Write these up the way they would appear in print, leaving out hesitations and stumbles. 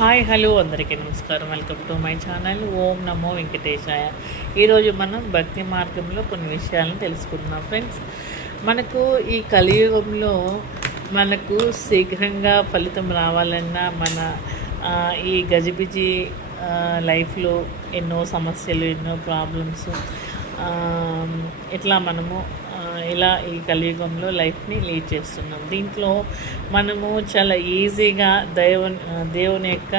Hi hello అందరికీ నమస్కారం. Welcome to my channel ఓం నమో వెంకటేశాయ. ఈరోజు మనం భక్తి మార్గంలో కొన్ని విషయాలను తెలుసుకుందాం ఫ్రెండ్స్. మనకు ఈ కలియుగంలో మనకు శీఘ్రంగా ఫలితం రావాలన్నా మన ఈ గజిబిజి లైఫ్లో ఎన్నో సమస్యలు, ఎన్నో ప్రాబ్లమ్స్, ఇట్లా మనము ఇలా ఈ కలియుగంలో లైఫ్ని లీడ్ చేస్తున్నాం. దీంట్లో మనము చాలా ఈజీగా దేవుని యొక్క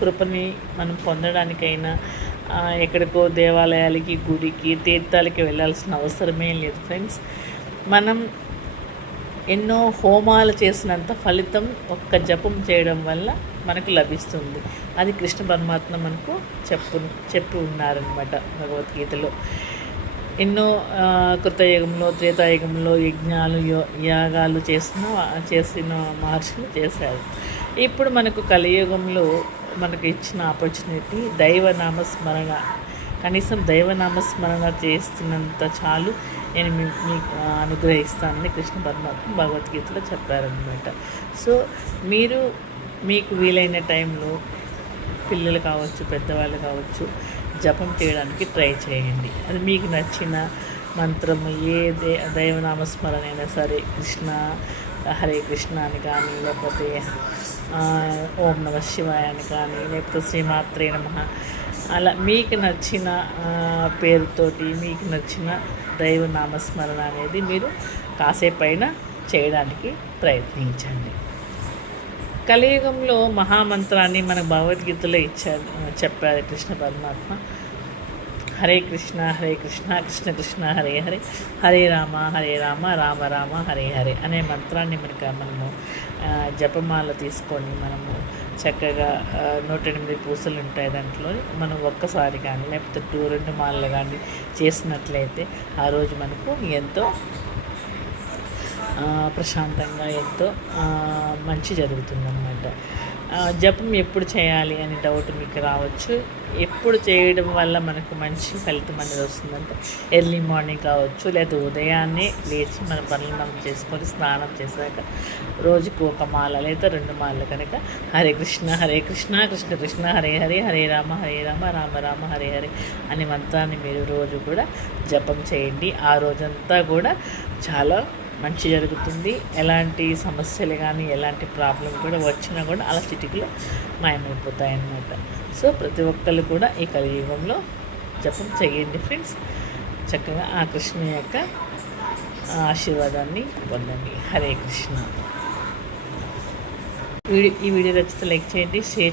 కృపని మనం పొందడానికైనా ఎక్కడికో దేవాలయాలకి, గుడికి, తీర్థాలకి వెళ్ళాల్సిన అవసరమే లేదు ఫ్రెండ్స్. మనం ఎన్నో హోమాలు చేసినంత ఫలితం ఒక్క జపం చేయడం వల్ల మనకు లభిస్తుంది. అది కృష్ణ పరమాత్మ మనకు చెప్పి ఉన్నారనమాట భగవద్గీతలో. ఎన్నో కృతయుగంలో, త్రేతాయుగంలో యజ్ఞాలు, యాగాలు చేసిన మహర్షులు చేశారు. ఇప్పుడు మనకు కలియుగంలో మనకు ఇచ్చిన ఆపర్చునిటీ దైవనామస్మరణ. కనీసం దైవనామస్మరణ చేస్తున్నంత చాలు నేను మీకు అనుగ్రహిస్తానని కృష్ణ పరమాత్మ భగవద్గీతలో చెప్పారనమాట. సో మీకు వీలైన టైంలో పిల్లలు కావచ్చు, పెద్దవాళ్ళు కావచ్చు, జపం చేయడానికి ట్రై చేయండి. అది మీకు నచ్చిన మంత్రము ఏ దైవనామస్మరణ అయినా సరే, కృష్ణ హరే కృష్ణ అని కానీ, లేకపోతే ఓం నమ శివాయ అని కానీ, లేకపోతే శ్రీమాత్రే నమః, అలా మీకు నచ్చిన పేరుతోటి మీకు నచ్చిన దైవనామస్మరణ అనేది మీరు కాసేపైనా చేయడానికి ప్రయత్నించండి. కలియుగంలో మహామంత్రాన్ని మన భగవద్గీతలో చెప్పారు కృష్ణ పరమాత్మ. హరే కృష్ణ కృష్ణ కృష్ణ హరే హరే, హరే రామ రామ రామ హరే హరే అనే మంత్రాన్ని మనము జపమాల తీసుకొని మనము చక్కగా 108 పూసలు ఉంటాయి. దాంట్లో మనం ఒక్కసారి కానీ లేకపోతే 2 మాలలు కానీ చేసినట్లయితే ఆ రోజు మనకు ఎంతో ప్రశాంతంగా, ఎంతో మంచి జరుగుతుందన్నమాట. జపం ఎప్పుడు చేయాలి అని డౌట్ మీకు రావచ్చు. ఎప్పుడు చేయడం వల్ల మనకు మంచి ఫలితం అనేది వస్తుందంటే ఎర్లీ మార్నింగ్ కావచ్చు, లేదా ఉదయాన్నే లేచి మన పనులు మనం చేసుకొని స్నానం చేశాక రోజుకు 1 మాల లేదా 2 మాలలు కనుక హరే కృష్ణ కృష్ణ కృష్ణ హరే హరే, హరే రామ రామ రామ హరే హరే అనే మంత్రాన్ని మీరు రోజు కూడా జపం చేయండి. ఆ రోజంతా కూడా చాలా మంచి జరుగుతుంది. ఎలాంటి సమస్యలు కానీ, ఎలాంటి ప్రాబ్లం కూడా వచ్చినా కూడా అలా చిటికలో మాయమైపోతాయి అన్నమాట. సో ప్రతి ఒక్కళ్ళు కూడా ఈ కలియుగంలో జపం చేయండి ఫ్రెండ్స్. చక్కగా ఆ కృష్ణ యొక్క ఆశీర్వాదాన్ని పొందండి. హరే కృష్ణ. ఈ వీడియో నచ్చితే లైక్ చేయండి, షేర్ చేయండి.